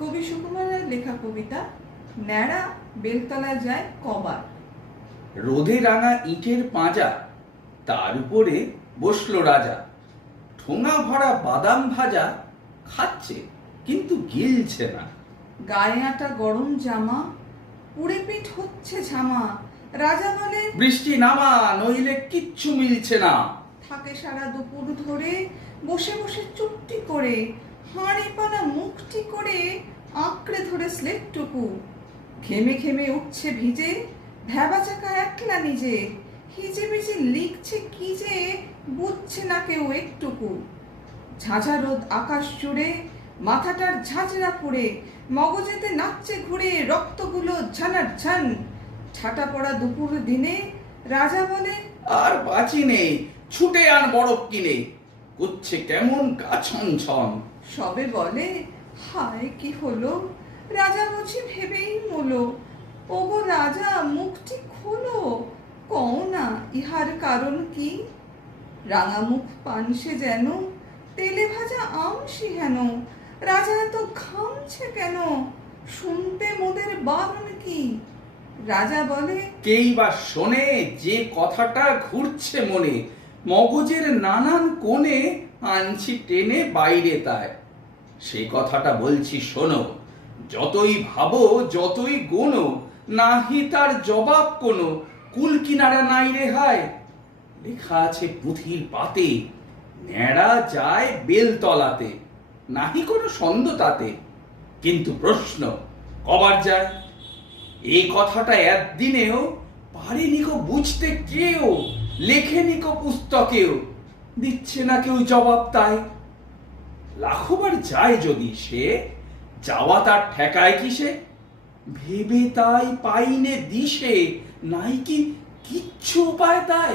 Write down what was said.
কবি সুকুমারের লেখা কবিতা ন্যাড়া বেলতলায় যায় কবার। রোদে রাঙা ইটের পাঁজা তার উপরে বসল রাজা। ঠোঙা ভরা বাদাম ভাজা খাচ্ছে কিন্তু গিলছে না। গায়ে আটা গরম জামা পুড়ে পিঠ হচ্ছে ঝামা। রাজা বলে বৃষ্টি নামা নইলে কিচ্ছু মিলছে না। থাকে সারা দুপুর ধরে বসে বসে চুপটি করে। হাঁড়ি পানা মুখটি করে আঁকড়ে ধরে স্লেটটুকু। ঘেমে ঘেমে উঠছে ভিজে ভ্যাবা চাকা একলা নিজে। হিজে বিজে লিখছে কি যে বুঝছে না কেউ একটুকু। ঝাঝা রোদ আকাশ জুড়ে, মাথাটার ঝাঁঝরা পড়ে, মগজেতে নাচছে ঘুরে রক্তগুলো ঝানার ঝান। ছাটা পড়া দুপুর দিনে রাজা বলে, আর বাঁচি নেই, ছুটে আন বরফ কিনে। করছে কেমন গা ছন? সবে বলে হায় কি হলো? রাজা বুঝি ভেবেই মলো। ওগো রাজা মুখটি খোলো। কও না ইহার কারণ কি? রাঙা মুখ পানসে যেন তেলে ভাজা আমসি হেন। রাজা এত ঘামছে কেন? শুনতে মোদের বারণ কি? রাজা বলে কেই বা শোনে যে কথাটা ঘুরছে মনে মগজের নানান কোণে আনছি টেনে বাইরে তাই সেই কথাটা বলছি শোনো, যতই ভাবো, যতই গোনো, নাহি তার জবাব কোনো, কুল কিনারা নাই রেহাই লেখা আছে পুঁথির পাতে, ন্যাড়া যায় বেলতলাতে, নাহি কোনো সন্দ তাতে। কিন্তু প্রশ্ন, কবার যায়? এই কথাটা একদিনেও পারেনি গো বুঝতে কেউ। লেখেনি কো পুস্তকেও, দিচ্ছে না কেউ জবাব তাই। লাখোবার যায় যদি সে, যাওয়া তার ঠেকায় কিসে? ভেবে তাই পাইনে দিশে, নাই কি কিচ্ছু উপায় তাই?